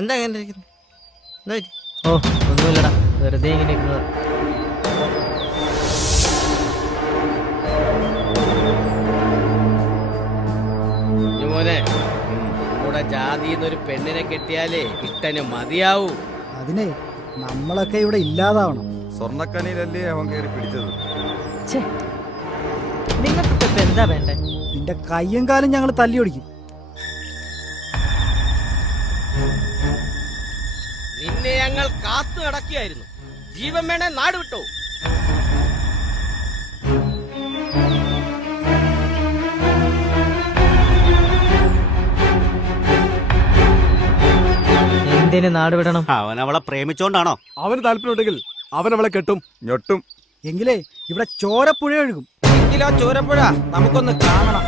എന്താ അങ്ങനെ ഇരിക്കുന്നത്? എന്താ പറ്റി? ഓ ഒന്നുമില്ലടാ, വെറുതെ ഇങ്ങനെ ഇരുന്നത്. മോനെ, നമ്മുടെ ജാതിന്നൊരു പെണ്ണിനെ കെട്ടിയാലേ ഇട്ടന് മതിയാവൂ. അതിനെ നമ്മളൊക്കെ ഇവിടെ ഇല്ലാതാവണം. സ്വർണ്ണക്കനിയിലല്ലേ അവൻ കയറി പിടിച്ചത്. നിങ്ങൾക്കൊക്കെ ഇപ്പൊ എന്താ വേണ്ടേ? നിന്റെ കയ്യും കാലും ഞങ്ങൾ തല്ലി ഒടിക്കും. നിന്നെ ഞങ്ങൾ കാത്തു കിടക്കുകയായിരുന്നു. ജീവൻ വേണേ നാട് വിട്ടോ. എന്തിന് നാട് വിടണം? അവൻ അവളെ പ്രേമിച്ചോണ്ടാണോ? അവന് താല്പര്യമുണ്ടെങ്കിൽ അവൻ അവളെ കെട്ടും. ഞൊട്ടും. എങ്കിലേ ഇവിടെ ചോരപ്പുഴ ഒഴുകും. എങ്കിലോ ചോരപ്പുഴ നമുക്കൊന്ന് കാണണം.